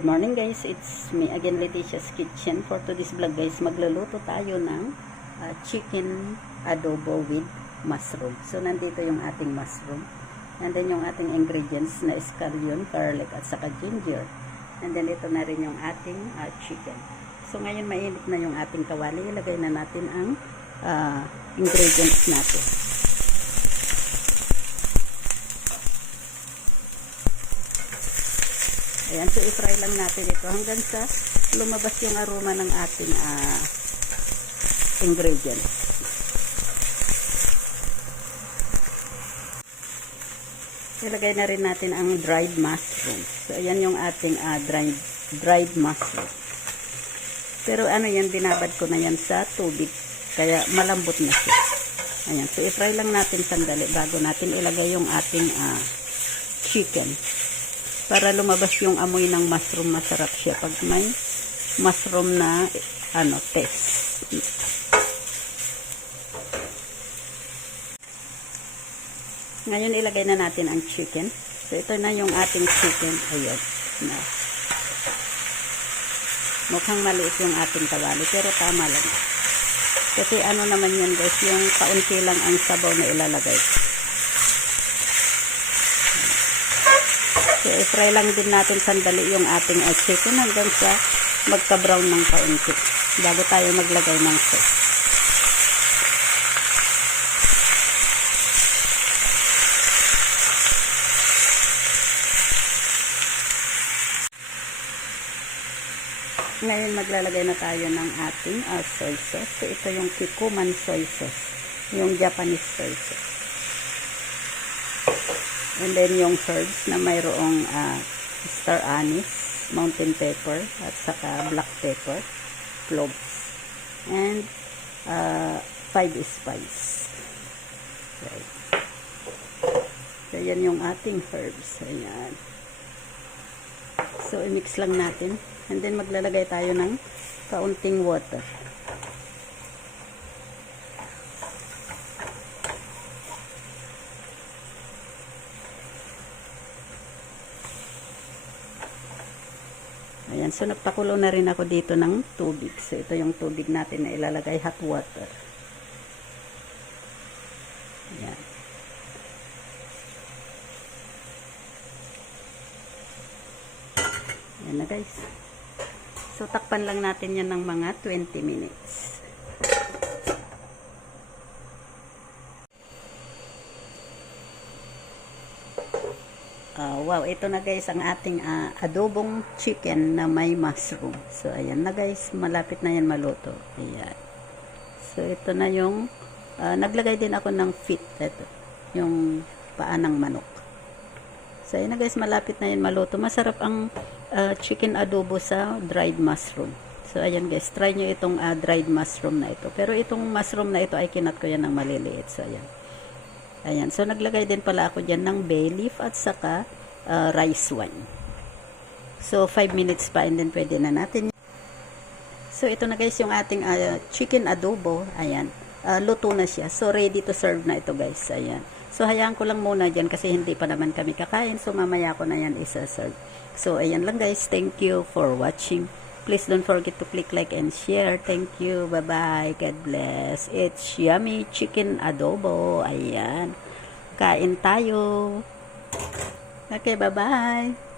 Good morning guys, it's me again, Leticia's Kitchen. For today's vlog guys, magluluto tayo ng chicken adobo with mushroom. So nandito yung ating mushroom. And then yung ating ingredients na scallion, garlic at saka ginger. And then ito na rin yung ating chicken. So ngayon mainit na yung ating kawali. Ilagay na natin ang ingredients natin. Ayan, so i-fry lang natin ito hanggang sa lumabas yung aroma ng ating ingredients. Ilagay na rin natin ang dried mushroom. So ayan yung ating dried mushroom. Pero ano yan, binabad ko na yan sa tubig. Kaya malambot na siya. Ayan, so i-fry lang natin sandali bago natin ilagay yung ating chicken. Para lumabas yung amoy ng mushroom, masarap siya pag may mushroom na taste. Ngayon ilagay na natin ang chicken. So ito na yung ating chicken. Ayun. Na. Mukhang maliit yung ating kawali pero tama lang. Kasi ano naman yan guys, yung kaunti lang ang sabaw na ilalagay. So, i-fry lang din natin sandali yung ating chicken hanggang sa magka-brown ng kaunti bago tayo maglagay ng sauce. Ngayon maglalagay na tayo ng ating soy sauce. So, ito yung Kikkoman soy sauce, yung Japanese soy sauce. And then yung herbs na mayroong star anise, mountain pepper, at saka black pepper, cloves, and 5 spice. Okay. So, yan yung ating herbs. Ayan. So, i-mix lang natin. And then, maglalagay tayo ng kaunting water. Ayan, so nagpakulo na rin ako dito ng tubig. So ito yung tubig natin na ilalagay, hot water. Ayan. Ayan na guys. So takpan lang natin yan ng mga 20 minutes. Wow, ito na guys ang ating adobong chicken na may mushroom. So, ayan na guys, malapit na yan maluto. Ayan. So, ito na yung, naglagay din ako ng feet, ito, yung paa ng manok. So, ayan na guys, malapit na yan maluto. Masarap ang chicken adobo sa dried mushroom. So, ayan guys, try nyo itong dried mushroom na ito. Pero itong mushroom na ito ay kinat ko yan ng maliliit. So, ayan. Ayan, so naglagay din pala ako dyan ng bay leaf at saka rice wine. So 5 minutes pa and then pwede na natin. So ito na guys yung ating chicken adobo. Ayan, luto na siya. So ready to serve na ito guys. Ayan. So hayaan ko lang muna dyan kasi hindi pa naman kami kakain. So mamaya ko na yan isa-serve. So ayan lang guys. Thank you for watching. Please don't forget to click like and share. Thank you. Bye-bye. God bless. It's yummy chicken adobo. Ayan. Kain tayo. Okay, bye-bye.